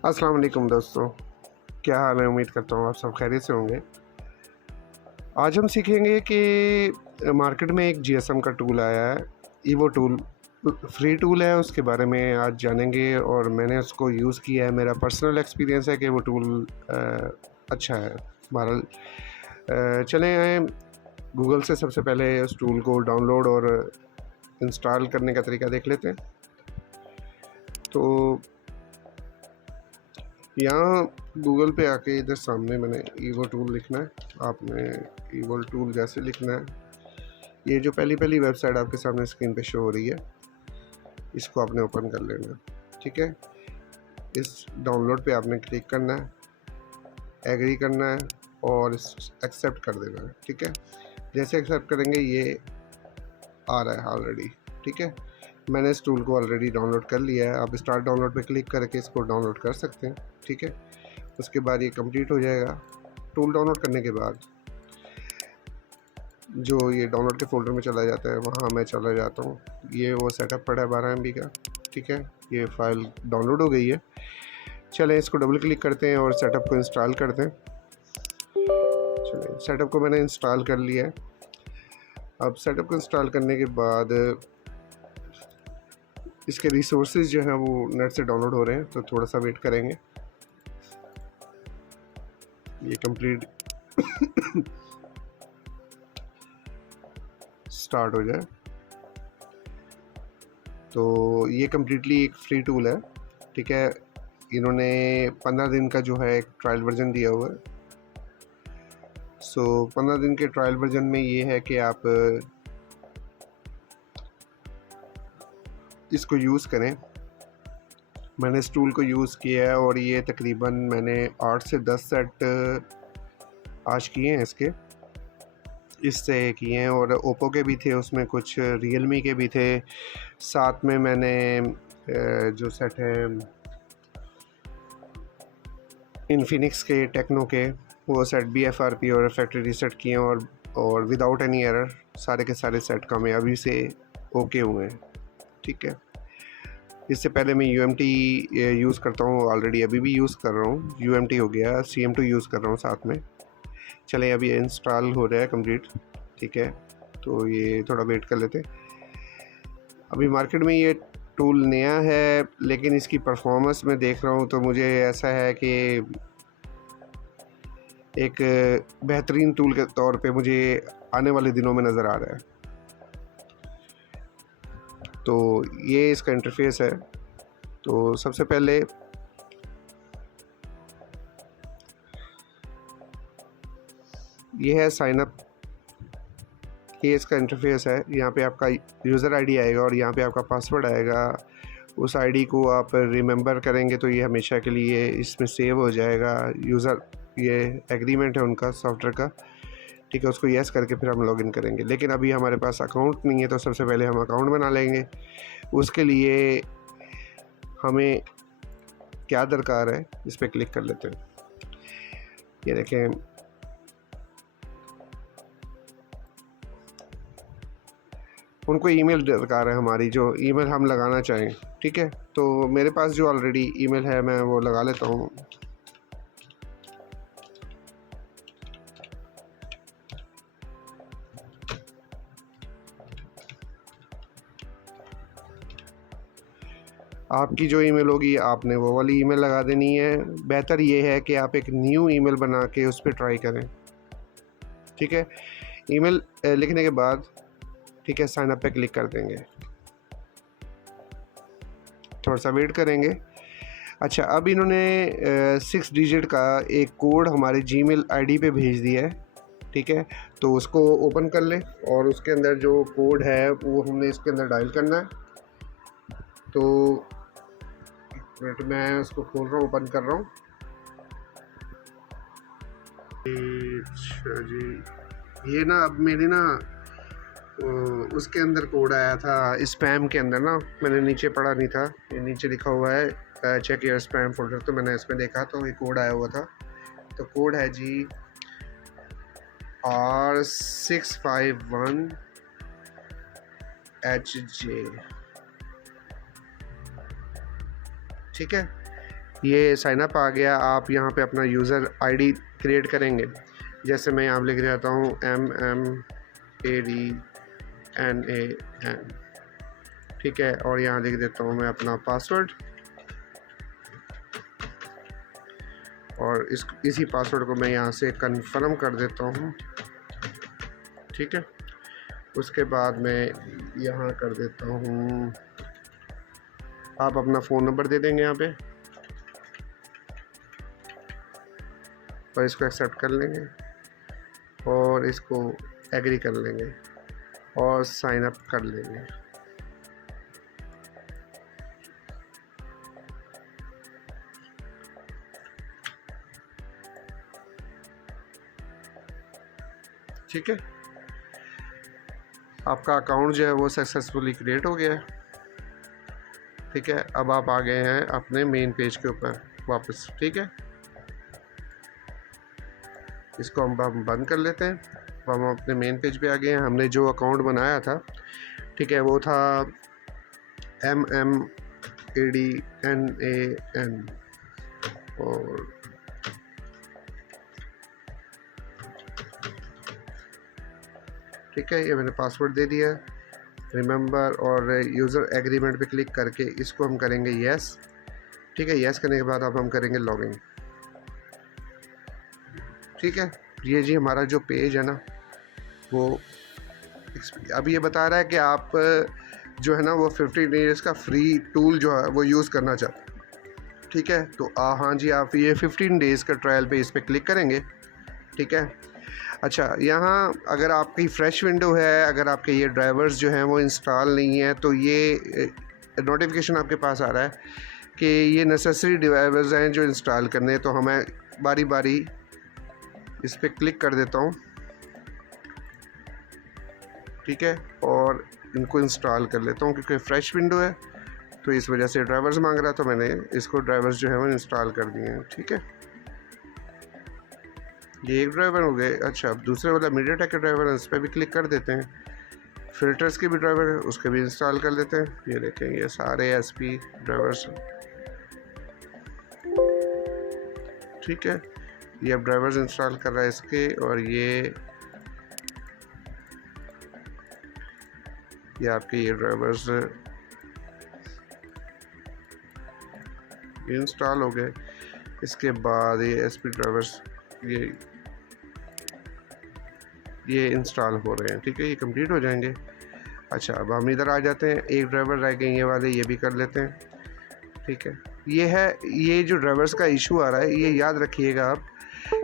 अस्सलाम वालेकुम दोस्तों, क्या हाल है? उम्मीद करता हूँ आप सब खैरियत से होंगे। आज हम सीखेंगे कि मार्केट में एक जीएसएम का टूल आया है, ईवो टूल। फ्री टूल है, उसके बारे में आज जानेंगे और मैंने उसको यूज़ किया है। मेरा पर्सनल एक्सपीरियंस है कि वो टूल अच्छा है। बहरहाल चलें गूगल से सबसे पहले उस टूल को डाउनलोड और इंस्टॉल करने का तरीका देख लेते हैं। तो यहाँ गूगल पे आके इधर सामने मैंने ईवो टूल लिखना है। आपने ईवो टूल जैसे लिखना है, ये जो पहली वेबसाइट आपके सामने स्क्रीन पे शो हो रही है, इसको आपने ओपन कर लेना है। ठीक है, इस डाउनलोड पे आपने क्लिक करना है, एग्री करना है और एक्सेप्ट कर देना है। ठीक है, जैसे एक्सेप्ट करेंगे ये आ रहा है ऑलरेडी। ठीक है, मैंने इस टूल को ऑलरेडी डाउनलोड कर लिया है। आप स्टार्ट डाउनलोड पे क्लिक करके इसको डाउनलोड कर सकते हैं। ठीक है, उसके बाद ये कंप्लीट हो जाएगा। टूल डाउनलोड करने के बाद जो ये डाउनलोड के फ़ोल्डर में चला जाता है, वहाँ मैं चला जाता हूँ। ये वो सेटअप पड़ा है 12 MB का। ठीक है, ये फ़ाइल डाउनलोड हो गई है। चलें इसको डबल क्लिक करते हैं और सेटअप को इंस्टॉल करते हैं। चलिए, सेटअप को मैंने इंस्टॉल कर लिया है। अब सेटअप को इंस्टॉल करने के बाद इसके रिसोर्सेज जो हैं वो नेट से डाउनलोड हो रहे हैं, तो थोड़ा सा वेट करेंगे ये कंप्लीट स्टार्ट हो जाए। तो ये कम्प्लीटली एक फ्री टूल है। ठीक है, इन्होंने 15 दिन का जो है एक ट्रायल वर्जन दिया हुआ है। 15 दिन के ट्रायल वर्जन में ये है कि आप इसको यूज़ करें। मैंने इस टूल को यूज़ किया है और ये तकरीबन मैंने 8 से 10 सेट आज किए हैं इससे किए हैं, और ओप्पो के भी थे, उसमें कुछ रियलमी के भी थे। साथ में मैंने जो सेट है इन्फिनिक्स के, टेक्नो के, वो सेट भी FRP और फैक्ट्री रीसेट किए हैं और विदाउट एनी एरर सारे के सारे सेट कामयाबी से ओके हुए हैं। ठीक है, इससे पहले मैं UMT यूज़ करता हूँ, ऑलरेडी अभी भी यूज़ कर रहा हूँ। UMT हो गया, CM2 यूज़ कर रहा हूँ साथ में। चलें, अभी इंस्टॉल हो रहा है कंप्लीट। ठीक है, तो ये थोड़ा वेट कर लेते हैं। अभी मार्केट में ये टूल नया है, लेकिन इसकी परफॉर्मेंस मैं देख रहा हूँ तो मुझे ऐसा है कि एक बेहतरीन टूल के तौर पे मुझे आने वाले दिनों में नज़र आ रहा है। तो ये इसका इंटरफेस है। तो सबसे पहले ये है साइन अप, ये इसका इंटरफेस है। यहाँ पे आपका यूज़र आईडी आएगा और यहाँ पे आपका पासवर्ड आएगा। उस आईडी को आप रिमेंबर करेंगे तो ये हमेशा के लिए इसमें सेव हो जाएगा। यूज़र ये एग्रीमेंट है उनका सॉफ्टवेयर का। ठीक है, उसको यस करके फिर हम लॉगिन करेंगे। लेकिन अभी हमारे पास अकाउंट नहीं है, तो सबसे पहले हम अकाउंट बना लेंगे। उसके लिए हमें क्या दरकार है, इस पर क्लिक कर लेते हैं। ये देखें, उनको ईमेल दरकार है हमारी, जो ईमेल हम लगाना चाहें। ठीक है, तो मेरे पास जो ऑलरेडी ईमेल है मैं वो लगा लेता हूँ। आपकी जो ईमेल होगी आपने वो वाली ईमेल लगा देनी है। बेहतर ये है कि आप एक न्यू ईमेल बना के उस पर ट्राई करें। ठीक है, ईमेल लिखने के बाद ठीक है, साइन अप पे क्लिक कर देंगे। थोड़ा सा वेट करेंगे। अच्छा, अब इन्होंने 6 डिजिट का एक कोड हमारे जीमेल आईडी पे भेज दिया है। ठीक है, तो उसको ओपन कर लें और उसके अंदर जो कोड है वो हमने इसके अंदर डायल करना है। तो एक मिनट, मैं उसको खोल रहा हूँ, ओपन कर रहा हूँ। अच्छा जी, ये ना अब मेरे ना उसके अंदर कोड आया था, स्पैम के अंदर ना, मैंने नीचे पढ़ा नहीं था। ये नीचे लिखा हुआ है चेक योर स्पैम फोल्डर, तो मैंने इसमें देखा तो ये कोड आया हुआ था। तो कोड है जी R651HJ। ठीक है, ये साइन अप आ गया। आप यहाँ पे अपना यूज़र आईडी क्रिएट करेंगे। जैसे मैं यहाँ लिख देता हूँ MMADNAN, ठीक है, और यहाँ लिख देता हूँ मैं अपना पासवर्ड, और इसी पासवर्ड को मैं यहाँ से कंफर्म कर देता हूँ, ठीक है। उसके बाद मैं यहाँ कर देता हूँ, आप अपना फ़ोन नंबर दे देंगे यहाँ पे और इसको एक्सेप्ट कर लेंगे और इसको एग्री कर लेंगे और साइन अप कर लेंगे। ठीक है, आपका अकाउंट जो है वो सक्सेसफुली क्रिएट हो गया है। ठीक है, अब आप आ गए हैं अपने मेन पेज के ऊपर वापस। ठीक है, इसको हम बंद कर लेते हैं। हम अपने मेन पेज पे आ गए हैं। हमने जो अकाउंट बनाया था, ठीक है, वो था MMADNAN और ठीक है, ये मैंने पासवर्ड दे दिया रिमेंबर, और यूज़र एग्रीमेंट पे क्लिक करके इसको हम करेंगे यस। ठीक है, यस करने के बाद अब हम करेंगे लॉगिन। ठीक है, ये जी हमारा जो पेज है ना, वो अब ये बता रहा है कि आप जो है ना वो 15 डेज़ का फ्री टूल जो है वो यूज़ करना चाहते हैं। ठीक है, तो हाँ जी, आप ये 15 डेज़ का ट्रायल पे इस पर क्लिक करेंगे। ठीक है, अच्छा, यहाँ अगर आपकी फ़्रेश विंडो है, अगर आपके ये ड्राइवर्स जो हैं वो इंस्टॉल नहीं है, तो ये नोटिफिकेशन आपके पास आ रहा है कि ये नेसेसरी ड्राइवर्स हैं जो इंस्टॉल करने हैं। तो हमें बारी बारी इस पर क्लिक कर देता हूँ, ठीक है, और इनको इंस्टॉल कर लेता हूँ क्योंकि फ़्रेश विंडो है तो इस वजह से ड्राइवर्स मांग रहा है, तो मैंने इसको ड्राइवर्स जो है वो इंस्टॉल कर दिए हैं। ठीक है, ये एक ड्राइवर हो गए। अच्छा, अब दूसरे वाला मीडियाटेक के ड्राइवर है, उस पर भी क्लिक कर देते हैं। फिल्टर्स के भी ड्राइवर है, उसके भी इंस्टॉल कर लेते हैं। ये देखें, ये सारे SP ड्राइवर्स। ठीक है, ये अब ड्राइवर्स इंस्टॉल कर रहा है इसके, और ये आपके ये ड्राइवर्स इंस्टॉल हो गए। इसके बाद ये SP ड्राइवर्स ये इंस्टॉल हो रहे हैं। ठीक है, ये कंप्लीट हो जाएंगे। अच्छा, अब हम इधर आ जाते हैं। एक ड्राइवर रह गए ये वाले, ये भी कर लेते हैं। ठीक है, ये जो ड्राइवर्स का इशू आ रहा है, ये याद रखिएगा आप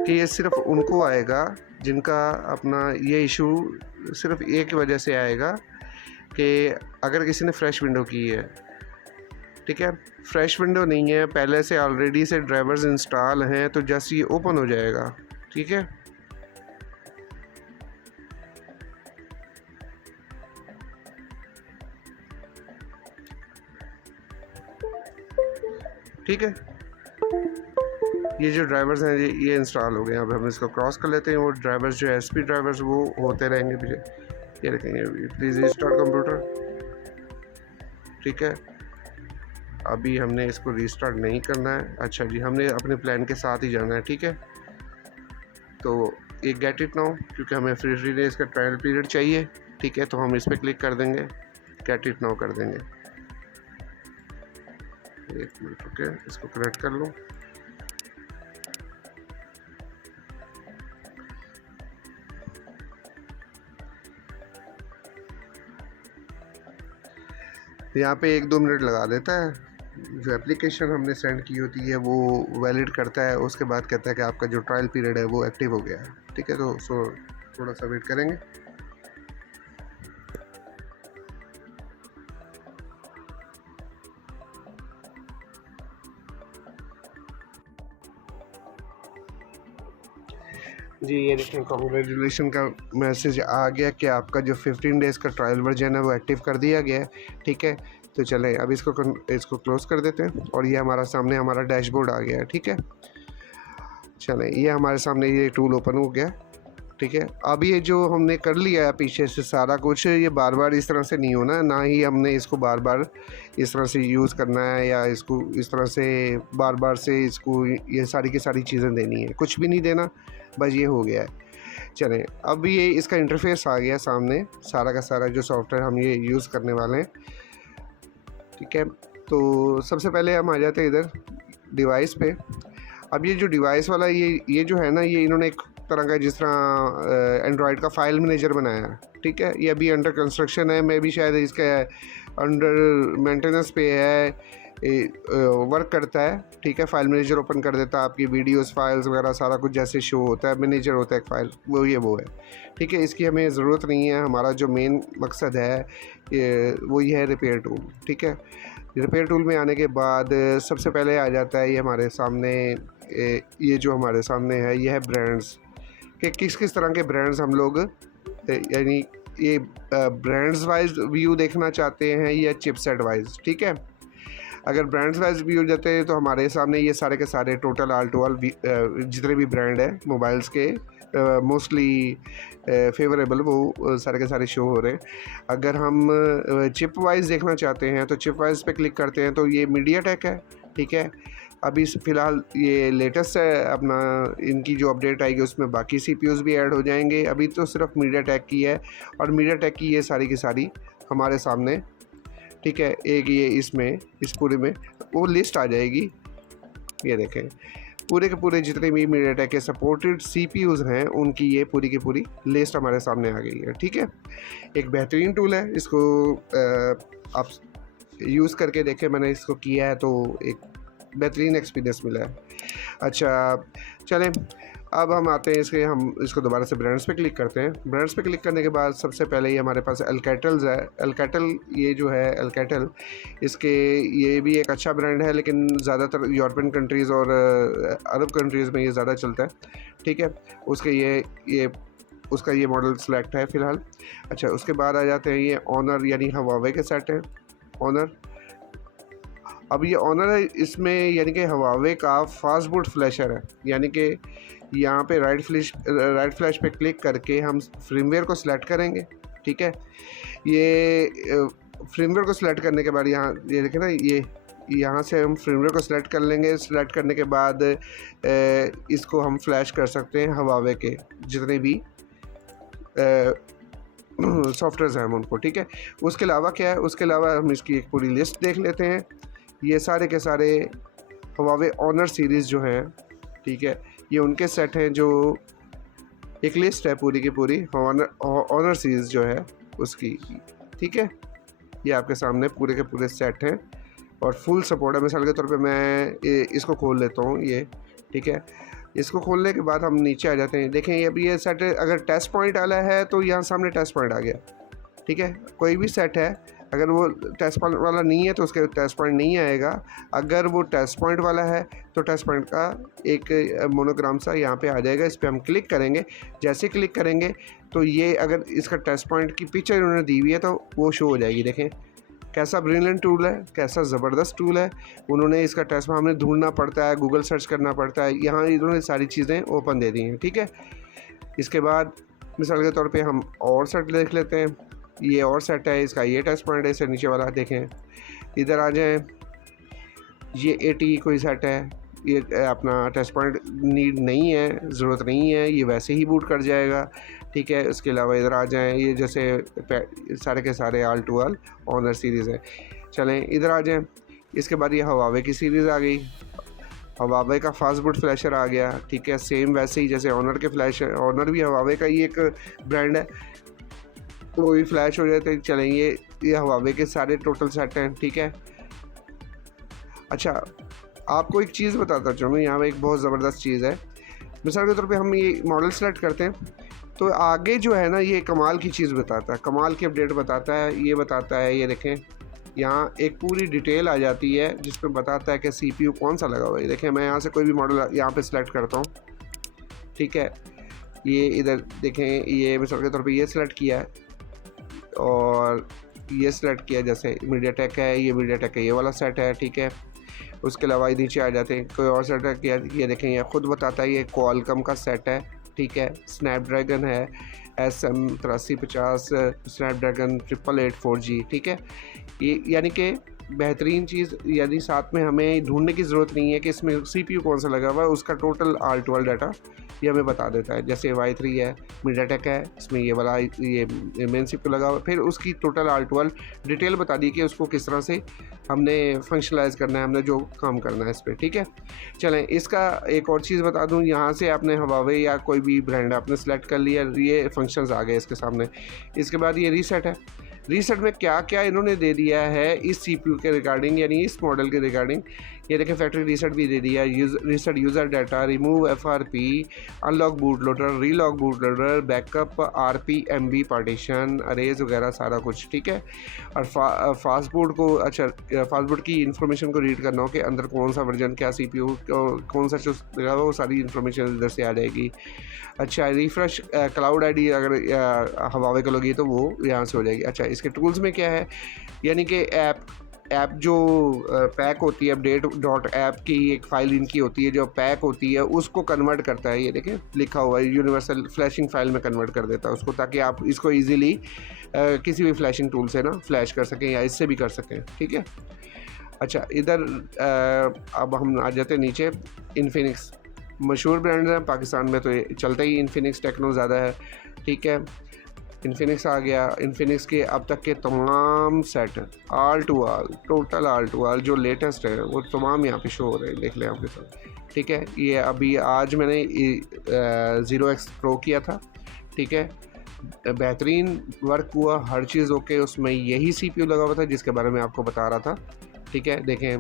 कि ये सिर्फ उनको आएगा जिनका अपना ये इशू सिर्फ एक वजह से आएगा कि अगर किसी ने फ़्रेश विंडो की है। ठीक है, फ़्रेश विंडो नहीं है, पहले से ऑलरेडी से ड्राइवर्स इंस्टॉल हैं, तो जैसे ये ओपन हो जाएगा। ठीक है, ठीक है, ये जो ड्राइवर्स हैं ये इंस्टॉल हो गए। अब हम इसको क्रॉस कर लेते हैं। वो ड्राइवर्स जो SP ड्राइवर्स वो होते रहेंगे पीछे। ये देखेंगे, प्लीज़ रिस्टार्ट कंप्यूटर। ठीक है, अभी हमने इसको रिस्टार्ट नहीं करना है। अच्छा जी, हमने अपने प्लान के साथ ही जाना है। ठीक है, तो ये गेट इट नाउ, क्योंकि हमें 3 डेज़ का ट्रायल पीरियड चाहिए। ठीक है, तो हम इस पर क्लिक कर देंगे, गेट इट नाउ कर देंगे। एक मिनट रुके, इसको कनेक्ट कर लूँ। यहाँ पे 1-2 मिनट लगा देता है। जो एप्लीकेशन हमने सेंड की होती है वो वैलिड करता है, उसके बाद कहता है कि आपका जो ट्रायल पीरियड है वो एक्टिव हो गया है। ठीक है, तो थोड़ा सा वेट करेंगे। जी, ये देखें, कॉन्ग्रेचुलेशन का मैसेज आ गया कि आपका जो 15 डेज़ का ट्रायल वर्जन है वो एक्टिव कर दिया गया है। ठीक है, तो चलें अब इसको क्लोज़ कर देते हैं, और ये हमारा सामने हमारा डैशबोर्ड आ गया है। ठीक है, चलें, ये हमारे सामने ये टूल ओपन हो गया। ठीक है। अब ये जो हमने कर लिया है पीछे से सारा कुछ, ये बार बार इस तरह से नहीं होना, ना ही हमने इसको बार बार इस तरह से यूज़ करना है या इसको इस तरह से बार बार से इसको ये सारी की सारी चीज़ें देनी है, कुछ भी नहीं देना, बस ये हो गया है। चलें, अब ये इसका इंटरफेस आ गया सामने, सारा का सारा जो सॉफ्टवेयर हम ये यूज़ करने वाले हैं। ठीक है, तो सबसे पहले हम आ जाते हैं इधर डिवाइस पे। अब ये जो डिवाइस वाला ये जो है ना, ये इन्होंने एक तरह का जिस तरह एंड्रॉयड का फ़ाइल मैनेजर बनाया है। ठीक है, ये अभी अंडर कंस्ट्रक्शन है, मैं भी शायद इसका अंडर मेंटेनेंस पे है, वर्क करता है। ठीक है, फ़ाइल मैनेजर ओपन कर देता है, आपकी वीडियोस फाइल्स वगैरह सारा कुछ जैसे शो होता है, मैनेजर होता है एक फ़ाइल, वो है। ठीक है, इसकी हमें ज़रूरत नहीं है, हमारा जो मेन मकसद है वो ये है रिपेयर टूल। ठीक है, रिपेयर टूल में आने के बाद सबसे पहले आ जाता है ये हमारे सामने, ये जो हमारे सामने है ये है ब्रांड्स, कि किस किस तरह के ब्रांड्स हम लोग यानी ये ब्रांड्स वाइज व्यू देखना चाहते हैं या चिपसेट वाइज। ठीक है, अगर ब्रांड्स वाइज व्यू जाते हैं तो हमारे सामने ये सारे के सारे टोटल ऑल टू ऑल जितने भी ब्रांड है मोबाइल्स के मोस्टली फेवरेबल, वो सारे के सारे शो हो रहे हैं। अगर हम चिप वाइज देखना चाहते हैं तो चिप वाइज पे क्लिक करते हैं तो ये मीडियाटेक है। ठीक है, अभी फ़िलहाल ये लेटेस्ट है अपना, इनकी जो अपडेट आएगी उसमें बाकी सीपीयूज़ भी ऐड हो जाएंगे। अभी तो सिर्फ मीडियाटेक की है, और मीडियाटेक की ये सारी की सारी हमारे सामने। ठीक है, एक ये इसमें इस पूरे में वो लिस्ट आ जाएगी, ये देखें पूरे के पूरे जितने भी मीडियाटेक के सपोर्टेड सीपीयूज़ हैं उनकी ये पूरी की पूरी लिस्ट हमारे सामने आ गई है। ठीक है, एक बेहतरीन टूल है, इसको आप यूज़ करके देखें, मैंने इसको किया है तो एक बेहतरीन एक्सपीरियंस मिला है। अच्छा चलें, अब हम आते हैं हम इसको दोबारा से ब्रांड्स पे क्लिक करते हैं। ब्रांड्स पे क्लिक करने के बाद सबसे पहले ये हमारे पास अल्कैटल्स है। अल्कैटल ये जो है अल्कैटल, इसके ये भी एक अच्छा ब्रांड है, लेकिन ज़्यादातर यूरोपियन कंट्रीज़ और अरब कंट्रीज़ में ये ज़्यादा चलता है। ठीक है, उसका ये मॉडल सेलेक्ट है फ़िलहाल। अच्छा, उसके बाद आ जाते हैं ये ऑनर, यानी हवावे के सेट है ऑनर। अब ये ऑनर है, इसमें यानी कि हवावे का फास्ट बूट फ्लैशर है, यानी कि यहाँ पे राइट फ्लैश पे क्लिक करके हम फ्रीमवेयर को सिलेक्ट करेंगे। ठीक है, ये फ्रीमवेयर को सिलेक्ट करने के बाद यहाँ ये देखें ना, ये यहाँ से हम फ्रीमवेयर को सिलेक्ट कर लेंगे। सिलेक्ट करने के बाद इसको हम फ्लैश कर सकते हैं हवावे के जितने भी सॉफ्टवेयर हैं हम उनको। ठीक है, उसके अलावा क्या है, उसके अलावा हम इसकी एक पूरी लिस्ट देख लेते हैं। ये सारे के सारे हवावे ऑनर सीरीज़ जो हैं, ठीक है, ये उनके सेट हैं, जो एक लिस्ट है पूरी की पूरी ऑनर सीरीज़ जो है उसकी। ठीक है, ये आपके सामने पूरे के पूरे सेट हैं और फुल सपोर्ट है। मिसाल के तौर पे मैं इसको खोल लेता हूँ ये। ठीक है, इसको खोलने के बाद हम नीचे आ जाते हैं। देखें अभी ये सेट अगर टेस्ट पॉइंट वाला है तो यहाँ सामने टेस्ट पॉइंट आ गया। ठीक है, कोई भी सेट है, अगर वो टेस्ट पॉइंट वाला नहीं है तो उसके टेस्ट पॉइंट नहीं आएगा। अगर वो टेस्ट पॉइंट वाला है तो टेस्ट पॉइंट का एक मोनोग्राम सा यहाँ पे आ जाएगा। इस पर हम क्लिक करेंगे, जैसे क्लिक करेंगे तो ये अगर इसका टेस्ट पॉइंट की पिक्चर उन्होंने दी हुई है तो वो शो हो जाएगी। देखें कैसा ब्रिलियंट टूल है, कैसा ज़बरदस्त टूल है। उन्होंने इसका टेस्ट हमें ढूंढना पड़ता है, गूगल सर्च करना पड़ता है, यहाँ इन्होंने सारी चीज़ें ओपन दे दी हैं। ठीक है, इसके बाद मिसाल के तौर पे हम और सेट देख लेते हैं। ये और सेट है, इसका ये टेस्ट पॉइंट है, इससे नीचे वाला देखें। इधर आ जाएं, ये 80 कोई सेट है, ये अपना टेस्ट पॉइंट नीड नहीं है, ज़रूरत नहीं है, ये वैसे ही बूट कर जाएगा। ठीक है, इसके अलावा इधर आ जाएं, ये जैसे सारे के सारे all to all Honor series है। चलें इधर आ जाएं, इसके बाद ये हवावे की सीरीज़ आ गई। हवावे का फास्ट बूट फ्लैशर आ गया। ठीक है, सेम वैसे ही जैसे ऑनर के फ्लैशर, ऑनर भी हवावे का ही एक ब्रांड है, वो भी फ्लैश हो जाते हैं। चलें ये हवावे के सारे टोटल सेट हैं। ठीक है, अच्छा आपको एक चीज़ बताता चलूँ, यहाँ पे एक बहुत ज़बरदस्त चीज़ है। मिसाल के तौर पे हम ये मॉडल सेलेक्ट करते हैं तो आगे जो है ना, ये कमाल की चीज़ बताता है, कमाल की अपडेट बताता है। ये बताता है, ये देखें यहाँ एक पूरी डिटेल आ जाती है जिसमें बताता है कि सीपीयू कौन सा लगा हुआ है। देखें मैं यहाँ से कोई भी मॉडल यहाँ पे सिलेक्ट करता हूँ। ठीक है, ये इधर देखें, ये मिसाल के तौर पे ये सिलेक्ट किया है और ये सिलेक्ट किया, जैसे मीडियाटेक है, ये मीडियाटेक का ये वाला सेट है। ठीक है, उसके अलावा नीचे आ जाते हैं, कोई और सेट है किया, ये देखें ये खुद बताता है, ये क्वालकॉम का सेट है। ठीक है। स्नैपड्रैगन है SM8350, स्नैपड्रैगन 888 4G, ठीक है। ये यानी कि बेहतरीन चीज़, यानी साथ में हमें ढूंढने की ज़रूरत नहीं है कि इसमें CPU कौन सा लगा हुआ है, उसका total all to all data ये हमें बता देता है। जैसे Y3 है, मीडियाटेक है, इसमें ये वाला ये मेन CPU लगा हुआ है, फिर उसकी total all to all detail बता दी कि उसको किस तरह से हमने फंक्शनलाइज करना है, हमने जो काम करना है इस पर, ठीक है। चलें, इसका एक और चीज़ बता दूं, यहाँ से आपने हवावे या कोई भी ब्रांड आपने सेलेक्ट कर लिया, ये फंक्शंस आ गए इसके सामने। इसके बाद ये रीसेट है। रीसेट में क्या क्या इन्होंने दे दिया है इस CPU के रिगार्डिंग, यानी इस मॉडल के रिगार्डिंग। ये देखें, फैक्ट्री रीसेट भी दे दिया, reset user data, remove FRP, unlock boot loader, relock boot loader, backup RPMB partition, erase वगैरह सारा कुछ, ठीक है। और फास्ट बूट को, अच्छा, फास्ट बूट की इन्फॉर्मेशन को रीड करना हो कि अंदर कौन सा वर्जन, क्या CPU कौन सा लगा वो सारी इन्फॉर्मेशन इधर से आ जाएगी। अच्छा, रिफ्रेश क्लाउड ID अगर हवावे को लगी तो वो यहाँ से हो जाएगी। अच्छा, इसके टूल्स में क्या है, यानी कि ऐप जो पैक होती है, update.app की एक फ़ाइल इनकी होती है, जो पैक होती है उसको कन्वर्ट करता है। ये देखें लिखा हुआ है, यूनिवर्सल फ्लैशिंग फ़ाइल में कन्वर्ट कर देता है उसको, ताकि आप इसको इजीली किसी भी फ्लैशिंग टूल से ना फ्लैश कर सकें या इससे भी कर सकें, ठीक है। अच्छा, इधर अब हम आ जाते हैं नीचे। इन्फिनिक्स मशहूर ब्रांड है पाकिस्तान में, तो ये चलता ही इन्फिनिक्स टेक्नो ज़्यादा है, ठीक है। इन्फिनिक्स आ गया। इन्फिनिक्स के अब तक के तमाम set all to all, total all to all जो लेटेस्ट है वो तमाम यहाँ पे शो हो रहे हैं, देख लें आपके साथ, ठीक है। ये अभी आज मैंने 0X Pro किया था, ठीक है। बेहतरीन वर्क हुआ, हर चीज़ ओके, उसमें यही CPU लगा हुआ था जिसके बारे में आपको बता रहा था, ठीक है। देखें,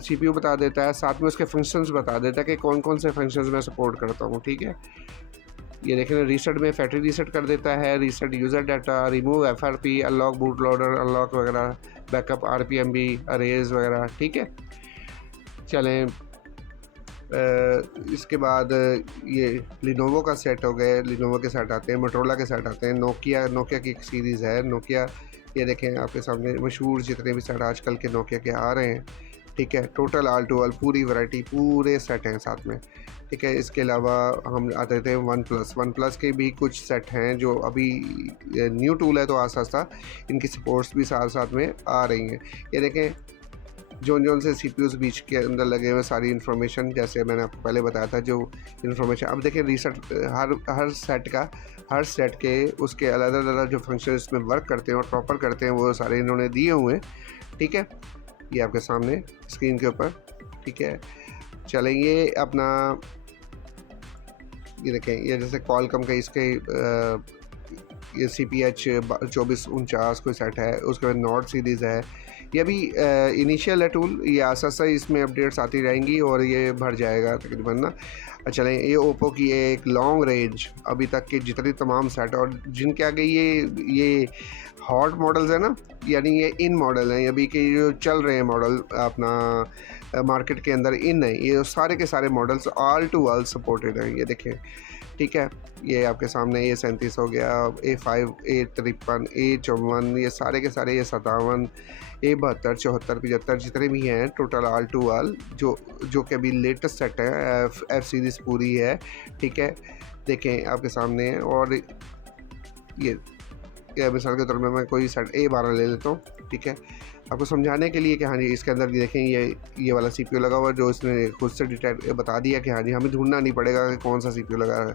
CPU बता देता है, साथ में उसके फंक्शंस बता देता है कि कौन कौन से फंक्शंस मैं सपोर्ट करता हूँ, ठीक है। ये देखें, रीसेट में फैक्ट्री रीसेट कर देता है, reset user data, remove FRP, unlock boot loader, unlock वगैरह, बैकअप RPMB, अरेज वगैरह, ठीक है। चलें, इसके बाद ये लिनोवो का सेट हो गए, लिनोवो के सेट आते हैं, मोटोरोला के सेट आते हैं, नोकिया की एक सीरीज़ है नोकिया। ये देखें आपके सामने मशहूर जितने भी सेट आजकल के नोकिया के आ रहे हैं, ठीक है। टोटल ऑल टू ऑल पूरी वैरायटी, पूरे सेट हैं साथ में, ठीक है। इसके अलावा हम आते थे वन प्लस के भी कुछ सेट हैं जो अभी न्यू टूल है, तो आस्ता आस्ता इनकी सपोर्ट्स भी साथ साथ में आ रही हैं। ये देखें, जोन से CPUs बीच के अंदर लगे हुए सारी इन्फॉर्मेशन, जैसे मैंने आपको पहले बताया था जो इन्फॉर्मेशन। अब देखिए, रीसेट हर सेट के उसके अलग अलग जो फंक्शन इसमें वर्क करते हैं और प्रॉपर करते हैं, वो सारे इन्होंने दिए हुए हैं, ठीक है। ये आपके सामने स्क्रीन के ऊपर, ठीक है। चलें, ये अपना ये देखें, ये जैसे कॉलकम का इसके ये CPH 2449 कोई सेट है, उसके बाद नॉट सीरीज़ है। ये अभी इनिशियल है टूल, ये आसा इसमें अपडेट्स आती रहेंगी और ये भर जाएगा तकरीबन ना। चलें, ये ओप्पो की एक लॉन्ग रेंज अभी तक के जितने तमाम सेट, और जिनके आगे ये हॉट मॉडल्स है ना, यानी ये इन मॉडल हैं अभी के जो चल रहे हैं मॉडल अपना मार्केट के अंदर इन है, ये सारे के सारे models all to all supported हैं। ये देखें, ठीक है। ये आपके सामने ये 37 हो गया, A5, A53, A54, ये सारे के सारे, ये 57, A72, 74, 75 जितने भी हैं टोटल ऑल टू ऑल जो कि अभी लेटेस्ट सेट है, F सीरीज़ पूरी है, ठीक है। देखें आपके सामने, और ये मिसाल के तौर पर मैं कोई सेट A12 ले लेता हूँ, ठीक है, आपको समझाने के लिए कि हाँ जी इसके अंदर देखें ये वाला CPU लगा हुआ है, जो इसने खुद से डिटेक्ट बता दिया कि हाँ जी हमें ढूंढना नहीं पड़ेगा कि कौन सा CPU लगा है।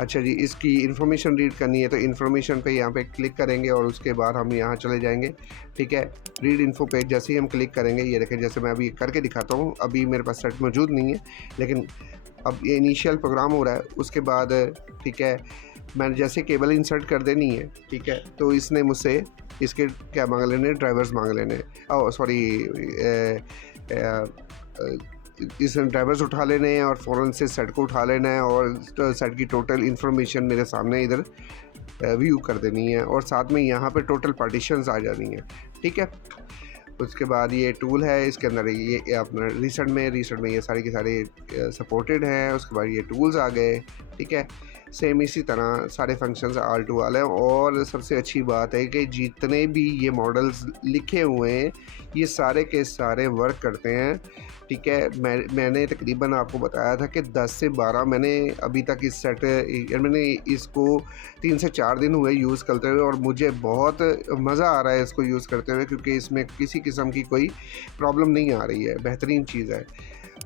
अच्छा जी, इसकी इन्फॉर्मेशन रीड करनी है तो इन्फॉर्मेशन पे यहाँ पे क्लिक करेंगे और उसके बाद हम यहाँ चले जाएंगे, ठीक है। रीड इन्फो पेज जैसे ही हम क्लिक करेंगे, ये देखें, जैसे मैं अभी करके दिखाता हूँ, अभी मेरे पास सेट मौजूद नहीं है, लेकिन अब ये इनिशियल प्रोग्राम हो रहा है। उसके बाद ठीक है, मैंने जैसे केबल इंसर्ट कर देनी है, ठीक है, तो इसने मुझसे इसके क्या मांग लेने, ड्राइवर्स मांग लेने, ओह सॉरी, इसने ड्राइवर्स उठा लेने हैं और फ़ौरन से सेट को उठा लेना है और सेट की टोटल इन्फॉर्मेशन मेरे सामने इधर व्यू कर देनी है, और साथ में यहाँ पे टोटल पार्टीशंस आ जानी है, ठीक है। उसके बाद ये टूल है, इसके अंदर ये अपना रीसेट में ये सारे के सारे सपोर्टेड हैं। उसके बाद ये टूल्स आ गए, ठीक है। सेम इसी तरह सारे फंक्शंस ऑल टू ऑल हैं। और सबसे अच्छी बात है कि जितने भी ये मॉडल्स लिखे हुए हैं ये सारे के सारे वर्क करते हैं, ठीक है। मैंने तकरीबन आपको बताया था कि 10 से 12 मैंने अभी तक इस सेट मैंने इसको 3 से 4 दिन हुए यूज़ करते हुए, और मुझे बहुत मज़ा आ रहा है इसको यूज़ करते हुए, क्योंकि इसमें किसी किस्म की कोई प्रॉब्लम नहीं आ रही है, बेहतरीन चीज़ है।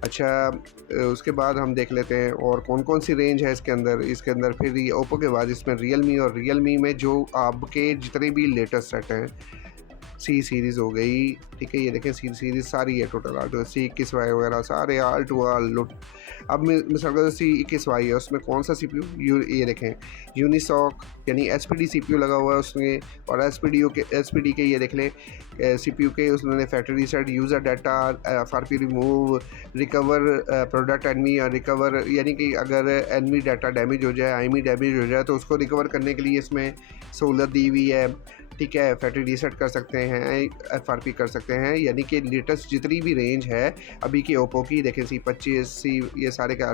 अच्छा, उसके बाद हम देख लेते हैं और कौन कौन सी रेंज है इसके अंदर। फिर ये ओप्पो के बाद इसमें रियलमी, और रियलमी में जो आपके जितने भी लेटेस्ट सेट हैं, सी सीरीज़ हो गई, ठीक है, ये देखें सी सीरीज़ सारी है टोटल आल टू C21Y वगैरह सारे आल टू आल लुट। अब मिसाल का C21Y है, उसमें कौन सा CPU, ये देखें यूनिसॉक यानी SPD CPU लगा हुआ है उसमें, और SPD के ये देख लें CPU के उसने factory set, user data, FRP remove, recover product enemy, या रिकवर यानी कि अगर एनमी डाटा डैमेज हो जाए, IME डैमेज हो जाए तो उसको रिकवर करने के लिए इसमें सहूलत दी हुई है, ठीक है। फैक्ट्री रीसेट कर सकते हैं, FRP कर सकते हैं, यानी कि लेटेस्ट जितनी भी रेंज है अभी की ओप्पो की, देखें C25 ये सारे का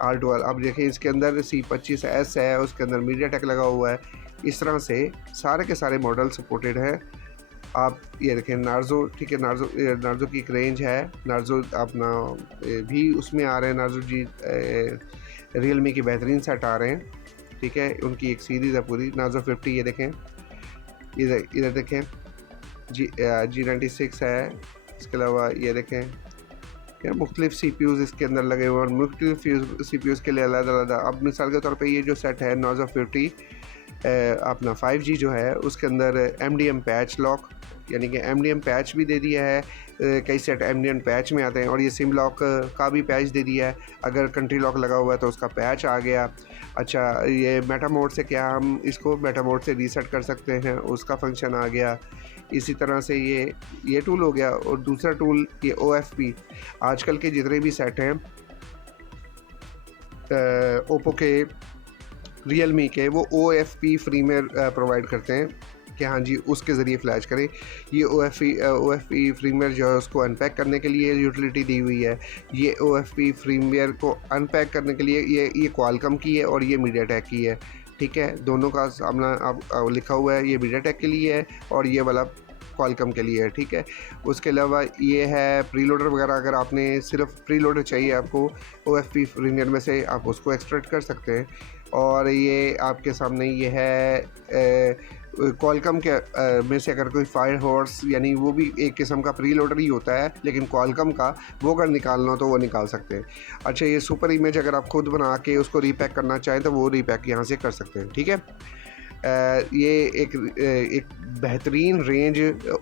आल टू आल। अब देखें इसके अंदर C25S है, उसके अंदर मीडियाटेक लगा हुआ है। इस तरह से सारे के सारे मॉडल सपोर्टेड हैं। आप ये देखें नार्जो, ठीक है, नार्जो की एक रेंज है, नार्जो अपना भी उसमें आ रहे हैं, नार्जो जी रियलमी के बेहतरीन सेट आ रहे हैं, ठीक है। उनकी एक सीरीज़ है पूरी, नार्जो 50, ये देखें इधर देखें G96 है। इसके अलावा ये देखें या मुख्तलिफ CPUs इसके अंदर लगे हुए हैं, और मुख्तलिफ CPUs के लिए अलग। अब मिसाल के तौर पे ये जो सेट है नार्जो 50 अपना 5G जो है, उसके अंदर MDM पैच लॉक, यानी कि MDM पैच भी दे दिया है, कई सेट MDM पैच में आते हैं, और ये सिम लॉक का भी पैच दे दिया है, अगर कंट्री लॉक लगा हुआ है तो उसका पैच आ गया। अच्छा, ये मेटा मोड से क्या हम इसको मेटा मोड से रीसेट कर सकते हैं, उसका फंक्शन आ गया। इसी तरह से ये टूल हो गया, और दूसरा टूल ये OFP, आजकल के जितने भी सेट हैं ओप्पो के, रियलमी के, वो OFP फ्री में प्रोवाइड करते हैं कि हाँ जी उसके ज़रिए फ्लैश करें। ये OFP फ्रीवेयर जो है उसको अनपैक करने के लिए यूटिलिटी दी हुई है। ये OFP फ्रीवेयर को अनपैक करने के लिए ये क्वालकॉम की है और ये मीडियाटेक की है, ठीक है। दोनों का सामना अब लिखा हुआ है, ये मीडियाटेक के लिए है और ये वाला क्वालकॉम के लिए है, ठीक है। उसके अलावा ये है प्रीलोडर वगैरह, अगर आपने सिर्फ प्रीलोडर चाहिए आपको OFP फ्रीवेयर में से, आप उसको एक्सट्रैक्ट कर सकते हैं। और ये आपके सामने ये है क्वालकॉम के में से अगर कोई फायर हॉर्स, यानी वो भी एक किस्म का प्रीलोडर ही होता है, लेकिन क्वालकॉम का, वो अगर निकालना हो तो वो निकाल सकते हैं। अच्छा, ये सुपर इमेज अगर आप खुद बना के उसको रीपैक करना चाहें तो वो रीपैक यहाँ से कर सकते हैं, ठीक है। ये एक बेहतरीन रेंज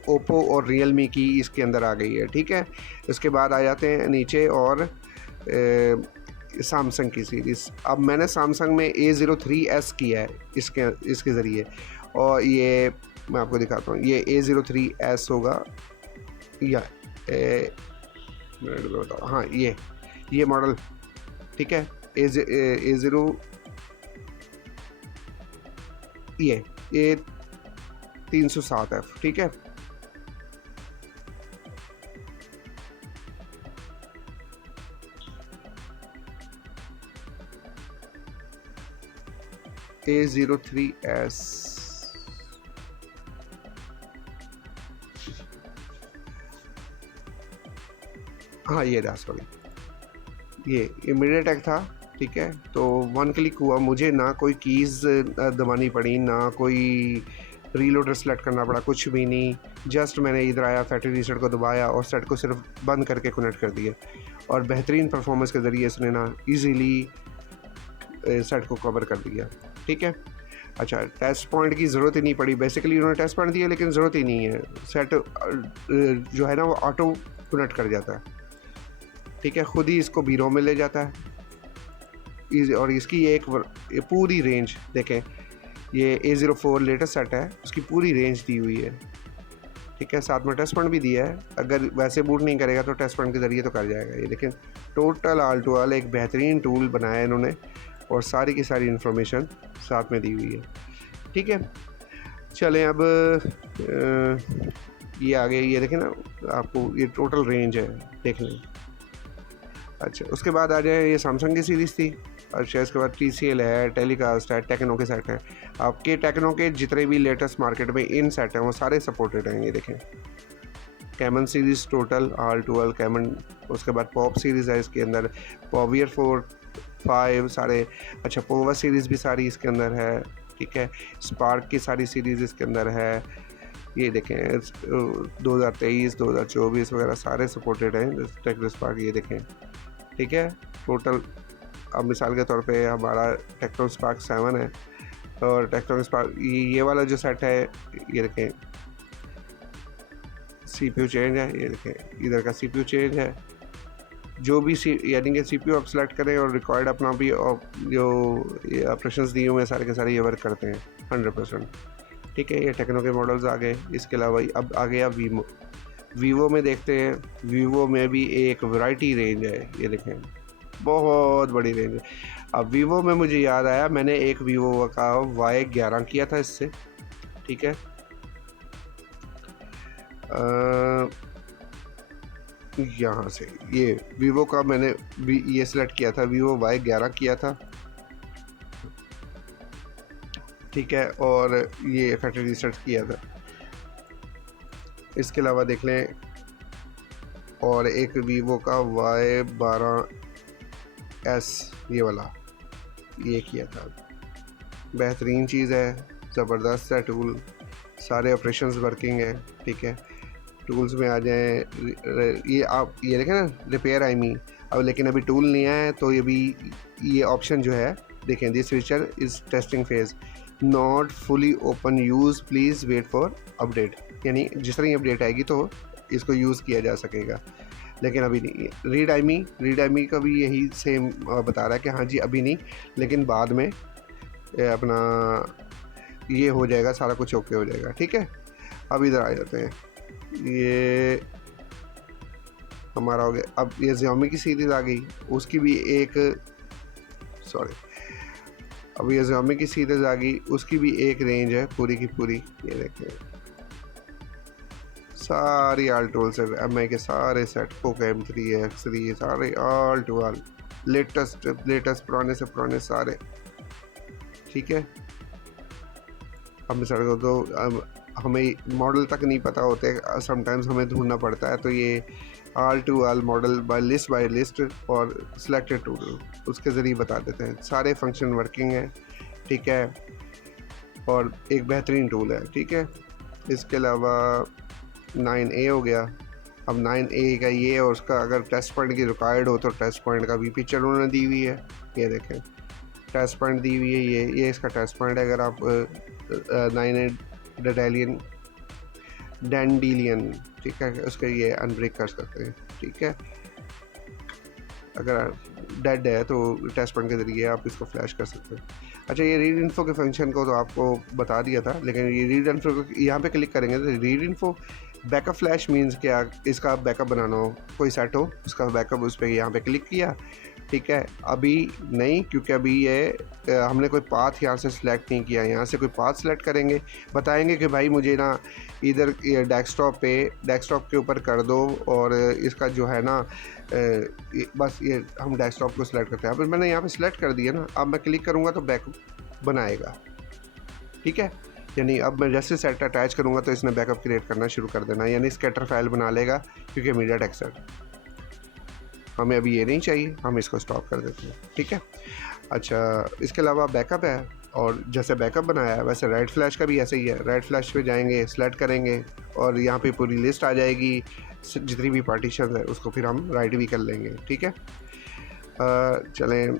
ओप्पो और रियलमी की इसके अंदर आ गई है, ठीक है। उसके बाद आ जाते हैं नीचे और सैमसंग की सीरीज़। अब मैंने सैमसंग में A03s किया है इसके ज़रिए, और ये मैं आपको दिखाता हूँ। ये A03s होगा या बताओ, हाँ ये मॉडल, ठीक है। A0 ये A307F, ठीक है। A03s, हाँ ये रहा, सॉरी ये मीडियाटेक था, ठीक है। तो 1 क्लिक हुआ, मुझे ना कोई कीज़ दबानी पड़ी, ना कोई रीलोडर सेलेक्ट करना पड़ा, कुछ भी नहीं। जस्ट मैंने इधर आया, फैक्ट्री रीसेट को दबाया और सेट को सिर्फ बंद करके कनेक्ट कर दिया, और बेहतरीन परफॉर्मेंस के ज़रिए इसने ना इजीली सेट को कवर कर दिया, ठीक है। अच्छा, टेस्ट पॉइंट की ज़रूरत ही नहीं पड़ी, बेसिकली उन्होंने टेस्ट पॉइंट दिया लेकिन ज़रूरत ही नहीं है, सेट जो है ना वो ऑटो कनेक्ट कर जाता है, ठीक है। खुद ही इसको बीरो में ले जाता है। और इसकी ये पूरी रेंज देखें, ये A04 लेटेस्ट सेट है, उसकी पूरी रेंज दी हुई है, ठीक है। साथ में टेस्ट पॉइंट भी दिया है, अगर वैसे बूट नहीं करेगा तो टेस्ट पॉइंट के ज़रिए तो कर जाएगा। ये देखें, टोटल ऑल टू ऑल एक बेहतरीन टूल बनाया है इन्होंने, और सारी की सारी इन्फॉर्मेशन साथ में दी हुई है, ठीक है। चलें अब ये आगे, ये देखें ना, आपको ये टोटल रेंज है, देख लें। अच्छा, उसके बाद आ जाए, ये सैमसंग की सीरीज़ थी, अच्छा इसके बाद TCL है, टेलीकास्ट है, टेक्नो के सेट हैं। आपके टेक्नो के जितने भी लेटेस्ट मार्केट में इन सेट हैं वो सारे सपोर्टेड हैं। ये देखें caiman series total R12 caiman, उसके बाद पॉप सीरीज़ है इसके अंदर, पॉवियर 4 5 सारे, अच्छा पोवा सीरीज़ भी सारी इसके अंदर है, ठीक है। स्पार्क की सारी सीरीज़ इसके अंदर है। ये देखें 2023 2024 वगैरह सारे सपोर्टेड हैं टेक्नो स्पार्क, ये देखें, ठीक है। टोटल अब मिसाल के तौर पे हमारा टेक्नो स्पार्क 7 है और टेक्नो स्पार्क ये वाला जो सेट है, ये देखें CPU चेंज है, ये देखें इधर का CPU चेंज है। जो भी यानी कि CPU आप सेलेक्ट करें और रिकॉर्ड अपना भी जो ऑपरेशंस दिए हुए हैं सारे के सारे ये वर्क करते हैं 100%, ठीक है। ये टेक्नो के मॉडल्स आ गए। इसके अलावा अब आ गया वीवो में देखते हैं। वीवो में भी एक वैरायटी रेंज है, ये देखें बहुत बड़ी रेंज है। अब वीवो में मुझे याद आया मैंने एक वीवो का Y11 किया था इससे, ठीक है। यहाँ से ये वीवो का मैंने ये सिलेक्ट किया था, वीवो Y11 किया था, ठीक है, और ये फैक्ट्री रीसेट किया था। इसके अलावा देख लें और एक वीवो का Y12S ये वाला ये किया था। बेहतरीन चीज़ है, ज़बरदस्त है टूल, सारे ऑपरेशंस वर्किंग है, ठीक है। टूल्स में आ जाएं, ये आप ये देखें ना रिपेयर IMEI, अब लेकिन अभी टूल नहीं आया है तो ये ऑप्शन जो है देखें, this feature is testing phase not fully open use please wait for update, यानी जिस तरह ही अपडेट आएगी तो इसको यूज़ किया जा सकेगा, लेकिन अभी नहीं। रीड IMEI का भी यही सेम बता रहा है कि हाँ जी अभी नहीं, लेकिन बाद में अपना ये हो जाएगा, सारा कुछ ओके हो जाएगा, ठीक है। अब इधर आ जाते हैं, ये हमारा हो गया। अब ये Xiaomi की सीरीज़ आ गई, उसकी भी एक अब ये Xiaomi की सीरीज़ आ गई, उसकी भी एक रेंज है पूरी की पूरी। ये देखें सारी ऑल टूल्स है, MI के सारे सेट, पोको M3 X3 सारे ऑल टू ऑल, लेटेस्ट पुराने से पुराने सारे, ठीक है। अब मिसाल को तो हमें मॉडल तक नहीं पता होते, समटाइम्स हमें ढूंढना पड़ता है, तो ये all to all model by list और सिलेक्टेड टूल उसके ज़रिए बता देते हैं। सारे फंक्शन वर्किंग है, ठीक है, और एक बेहतरीन टूल है, ठीक है। इसके अलावा 9A हो गया। अब 9A का ये और उसका अगर टेस्ट पॉइंट की रिक्वायर्ड हो तो टेस्ट पॉइंट का भी पिक्चर उन्होंने दी हुई है, ये देखें टेस्ट पॉइंट दी हुई है, ये इसका टेस्ट पॉइंट है। अगर आप 9A डैंडिलियन, ठीक है, उसका ये अनब्रेक कर सकते हैं, ठीक है। अगर डेड है तो टेस्ट पॉइंट के ज़रिए आप इसको फ्लैश कर सकते हैं। अच्छा ये रीड इन्फो के फंक्शन को तो आपको बता दिया था, लेकिन ये रीड इन्फो को यहाँ पे क्लिक करेंगे तो read info backup flash means क्या, इसका बैकअप बनाना हो, कोई सेट हो उसका बैकअप, उस पर यहाँ पे क्लिक किया, ठीक है। अभी नहीं, क्योंकि अभी ये हमने कोई पाथ यहाँ से सिलेक्ट नहीं किया, यहाँ से कोई पाथ सिलेक्ट करेंगे, बताएंगे कि भाई मुझे ना इधर डेस्कटॉप के ऊपर कर दो, और इसका जो है ना बस ये हम डेस्कटॉप को सिलेक्ट करते हैं। अब मैंने यहाँ पे सिलेक्ट कर दिया ना, अब मैं क्लिक करूँगा तो बैकअप बनाएगा, ठीक है। यानी अब मैं जैसे सेट अटैच करूँगा तो इसने बैकअप क्रिएट करना शुरू कर देना, यानी स्कैटर फाइल बना लेगा, क्योंकि मीडियाटेक सेट हमें अभी ये नहीं चाहिए, हम इसको स्टॉप कर देते हैं, ठीक है। अच्छा इसके अलावा बैकअप है, और जैसे बैकअप बनाया है वैसे राइट फ्लैश का भी ऐसे ही है। राइट फ्लैश पे जाएंगे, सेलेक्ट करेंगे और यहाँ पे पूरी लिस्ट आ जाएगी, जितनी भी पार्टीशन है उसको फिर हम राइट भी कर लेंगे, ठीक है। चलें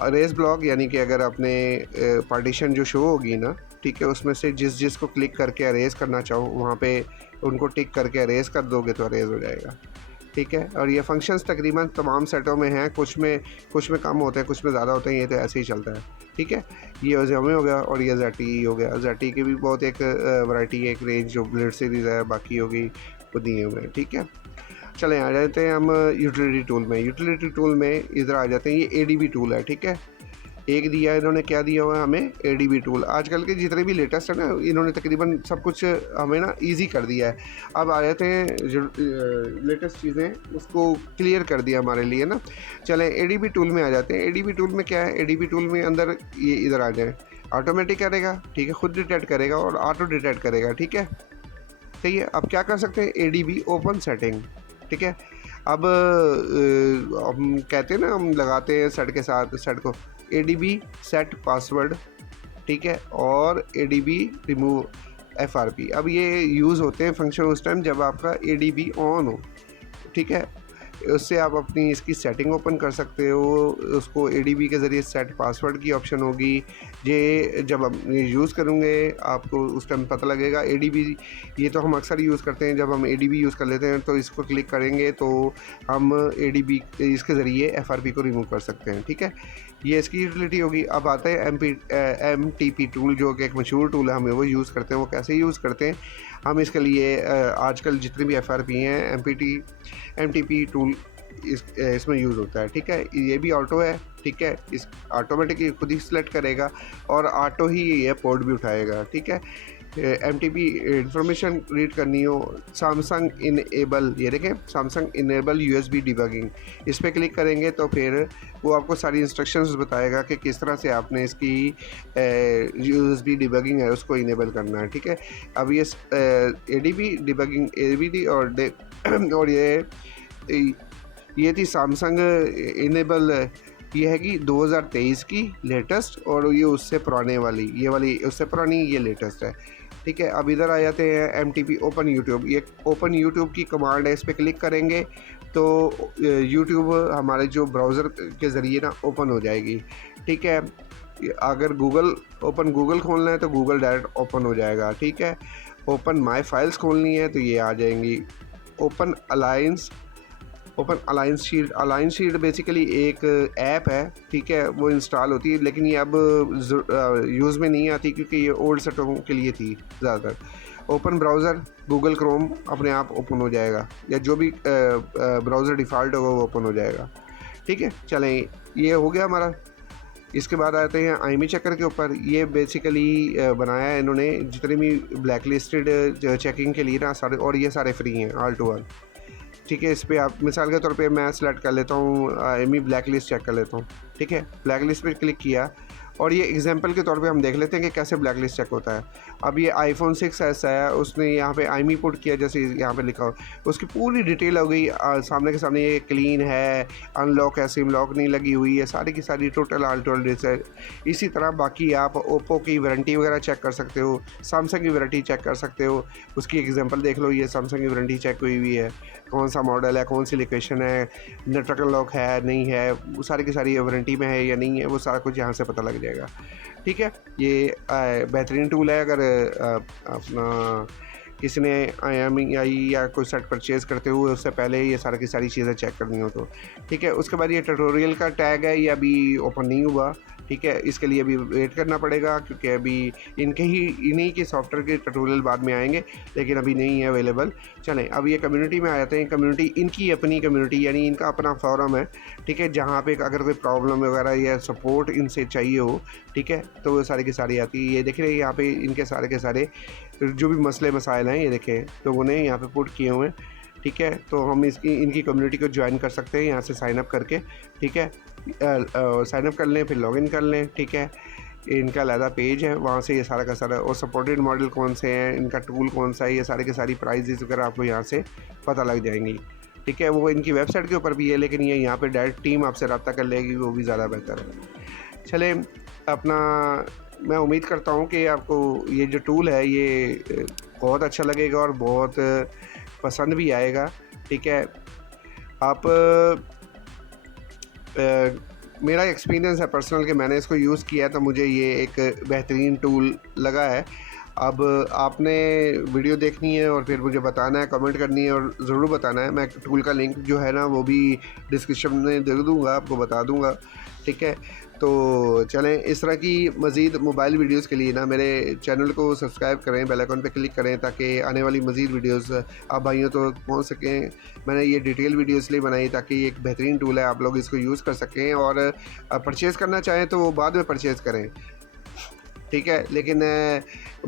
अरेज ब्लॉक, यानी कि अगर आपने पार्टीशन जो शो होगी ना, ठीक है, उसमें से जिस को क्लिक करके अरेज करना चाहो वहाँ पे उनको टिक करके अरेज कर दोगे तो अरेज हो जाएगा, ठीक है। और ये फंक्शंस तकरीबन तमाम सेटों में हैं, कुछ में कम होते हैं, कुछ में ज़्यादा होते हैं, ये तो ऐसे ही चलता है, ठीक है। ये Xiaomi हो गया और ये ZTE हो गया। ZTE की भी बहुत एक वैरायटी है, एक रेंज जो ब्लेड सीरीज़ है, बाकी होगी वो दिए हुए हैं, ठीक है। चलें आ जाते हैं हम यूटिलिटी टूल में। यूटिलिटी टूल में इधर आ जाते हैं, ये ADB टूल है, ठीक है। एक दिया इन्होंने, क्या दिया हुआ है हमें, ADB टूल। आजकल के जितने भी लेटेस्ट है ना, इन्होंने तकरीबन सब कुछ हमें ना ईजी कर दिया है। अब आ जाते हैं जो लेटेस्ट चीज़ें, उसको क्लियर कर दिया हमारे लिए ना। चलें ADB टूल में आ जाते हैं। ADB टूल में क्या है, ADB टूल में अंदर ये इधर आ जाए, ऑटोमेटिक करेगा, ठीक है, खुद डिटेक्ट करेगा और ऑटो डिटेक्ट करेगा, ठीक है, सही है। अब क्या कर सकते हैं, ADB ओपन सेटिंग, ठीक है। अब हम कहते हैं ना, हम लगाते हैं सेट के साथ, सेट को ADB सेट पासवर्ड, ठीक है, और ADB रिमूव FRP। अब ये यूज़ होते हैं फंक्शन उस टाइम जब आपका ADB ऑन हो, ठीक है। उससे आप अपनी इसकी सेटिंग ओपन कर सकते हो, उसको ADB के ज़रिए सेट पासवर्ड की ऑप्शन होगी। ये जब हम यूज़ करेंगे आपको उस टाइम पता लगेगा। ADB ये तो हम अक्सर यूज़ करते हैं, जब हम ADB यूज़ कर लेते हैं तो इसको क्लिक करेंगे तो हम ADB इसके ज़रिए FRP को रिमूव कर सकते हैं, ठीक है। ये इसकी यूटिलिटी होगी। अब आता है MTP टूल, जो कि एक मशहूर टूल है, हमें वो यूज़ करते हैं। वो कैसे यूज़ करते हैं, हम इसके लिए आजकल जितने भी FRP हैं MTP टूल इसमें यूज़ होता है, ठीक है। ये भी ऑटो है, ठीक है, इस ऑटोमेटिकली खुद ही सिलेक्ट करेगा और ऑटो ही ये पोर्ट भी उठाएगा, ठीक है। MTP इंफॉर्मेशन रीड करनी हो, सैमसंग इनेबल, ये देखें सैमसंग इनेबल USB डिबगिंग, इस पर क्लिक करेंगे तो फिर वो आपको सारी इंस्ट्रक्शंस बताएगा कि किस तरह से आपने इसकी USB डिबगिंग है उसको इनेबल करना है, ठीक है। अब ये ADB डिबगिंग ABD और ये थी सैमसंग इनेबल, ये है कि 2023 की लेटेस्ट, और ये उससे पुराने वाली, ये वाली उससे पुरानी, ये लेटेस्ट है, ठीक है। अब इधर आ जाते हैं MTP ओपन यूट्यूब। ये ओपन यूट्यूब की कमांड है, इस पर क्लिक करेंगे तो यूट्यूब हमारे जो ब्राउज़र के ज़रिए ना ओपन हो जाएगी, ठीक है। अगर गूगल खोलना है तो गूगल डायरेक्ट ओपन हो जाएगा, ठीक है। ओपन माई फाइल्स खोलनी है तो ये आ जाएंगी। ओपन अलायंस शीट बेसिकली एक ऐप है, ठीक है, वो इंस्टॉल होती है, लेकिन ये अब यूज़ में नहीं आती क्योंकि ये ओल्ड सेटों के लिए थी ज़्यादातर। ओपन ब्राउज़र, गूगल क्रोम अपने आप ओपन हो जाएगा, या जो भी ब्राउज़र डिफ़ॉल्ट होगा वो ओपन हो जाएगा, ठीक है। चलें, ये हो गया हमारा। इसके बाद आते हैं IME चेकर के ऊपर। ये बेसिकली बनाया है इन्होंने जितने भी ब्लैक लिस्टेड चेकिंग के लिए ना सारे, और ये सारे फ्री हैं ऑल टू ऑल, ठीक है। इस पर आप मिसाल के तौर पे मैं सेलेक्ट कर लेता हूँ IME ब्लैक लिस्ट चेक कर लेता हूँ, ठीक है। ब्लैक लिस्ट पर क्लिक किया और ये एग्जांपल के तौर पे हम देख लेते हैं कि कैसे ब्लैक लिस्ट चेक होता है। अब ये iPhone 6s है, उसने यहाँ पे IME पुट किया जैसे यहाँ पे लिखा हो, उसकी पूरी डिटेल हो गई सामने के सामने। ये क्लीन है, अनलॉक है, सिम लॉक नहीं लगी हुई है, सारी की सारी टोटल है। इसी तरह बाकी आप ओप्पो की वारंटी वगैरह चेक कर सकते हो, सैमसंग की वारंटी चेक कर सकते हो, उसकी एग्जाम्पल देख लो। ये सैमसंग की वारंटी चेक हुई हुई है, कौन सा मॉडल है, कौन सी लोकेशन है, नेटवर्क लॉक है नहीं है, वो सारी की सारी वारंटी में है या नहीं है, वो सारा कुछ यहाँ से पता लग जाएगा, ठीक है। ये बेहतरीन टूल है। अगर अपना किसी ने IME या कोई सेट परचेज़ करते हुए उससे पहले ये सारी की सारी चीज़ें चेक करनी हो तो, ठीक है। उसके बाद ये ट्यूटोरियल का टैग है, ये अभी ओपन नहीं हुआ, ठीक है। इसके लिए अभी वेट करना पड़ेगा क्योंकि अभी इन्हीं के सॉफ्टवेयर के ट्यूटोरियल बाद में आएंगे, लेकिन अभी नहीं है अवेलेबल। चलें, अब ये कम्युनिटी में आ जाते हैं। कम्युनिटी इनकी अपनी कम्युनिटी, यानी इनका अपना फोरम है, ठीक है, जहाँ पे अगर कोई प्रॉब्लम वगैरह या सपोर्ट इनसे चाहिए हो, ठीक है, तो वो सारी की सारी आती है। ये देख रहे हैं यहाँ पे इनके सारे के सारे जो भी मसले मसाइल हैं, ये देखें लोगों ने यहाँ पे पुट किए हुए हैं, ठीक है। तो हम इनकी कम्युनिटी को ज्वाइन कर सकते हैं यहाँ से साइन अप करके, ठीक है। साइन अप कर लें, फिर लॉगिन कर लें, ठीक है। इनका अलग पेज है, वहाँ से ये सारा का सारा, और सपोर्टेड मॉडल कौन से हैं, इनका टूल कौन सा है, ये सारे के सारी प्राइजेस वगैरह आपको यहाँ से पता लग जाएंगी, ठीक है। वो इनकी वेबसाइट के ऊपर भी है, लेकिन ये यहाँ पे डायरेक्ट टीम आपसे रब्ता कर लेगी, वो भी ज़्यादा बेहतर है। चलें, अपना मैं उम्मीद करता हूँ कि आपको ये जो टूल है ये बहुत अच्छा लगेगा और बहुत पसंद भी आएगा, ठीक है। आप मेरा एक्सपीरियंस है पर्सनल कि मैंने इसको यूज़ किया है तो मुझे ये एक बेहतरीन टूल लगा है। अब आपने वीडियो देखनी है और फिर मुझे बताना है, कमेंट करनी है और ज़रूर बताना है। मैं टूल का लिंक जो है ना वो भी डिस्क्रिप्शन में दे दूँगा, आपको बता दूँगा, ठीक है। तो चलें, इस तरह की मज़ीद मोबाइल वीडियोस के लिए ना मेरे चैनल को सब्सक्राइब करें, बेल आइकन पे क्लिक करें ताकि आने वाली मज़ीद वीडियोस आप भाइयों तो पहुंच सकें। मैंने ये डिटेल वीडियो इसलिए बनाई ताकि ये एक बेहतरीन टूल है, आप लोग इसको यूज़ कर सकें और परचेज़ करना चाहें तो वो बाद में परचेज़ करें, ठीक है। लेकिन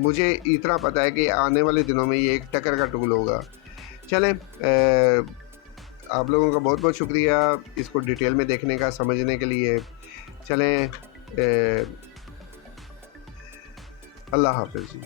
मुझे इतना पता है कि आने वाले दिनों में ये एक टक्कर का टूल होगा। चलें, आप लोगों का बहुत बहुत शुक्रिया इसको डिटेल में देखने का, समझने के लिए। चलें, अल्लाह हाफ़िज़ जी।